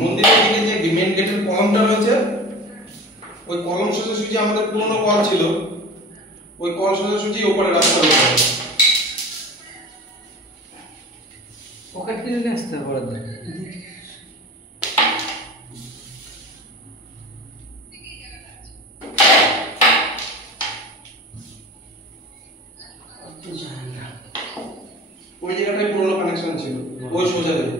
মন্দিরের দিকে যে মেন গেটের কলমটা রয়েছে, ওই কলম সোজাসুজি আমাদের পুরনো কল ছিল, ওই কল সোজাসুজি ওপরে রাস্তা রয়েছে। পকেট কিনে আসতে হবে। ওই জায়গাটায় পুরনো কানেকশন ছিল, ওই সোজা দিকে।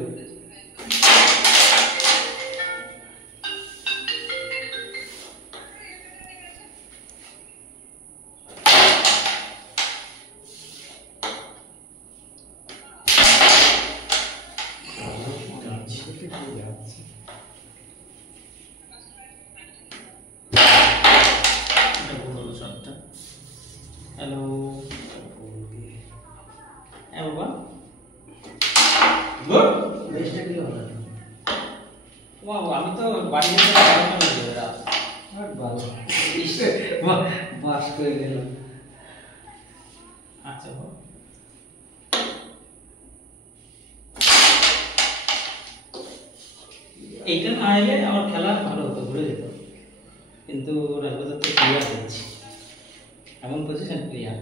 হ্যালো বাবা, আমি তো বাড়ি বাস করে গেলাম। আচ্ছা এইটা না এলে আমার খেলা ভালো হতো, ঘুরে যেত, কিন্তু রাজবাজার তো ক্লিয়ার হচ্ছে, এমন পজিশন ক্লিয়ার।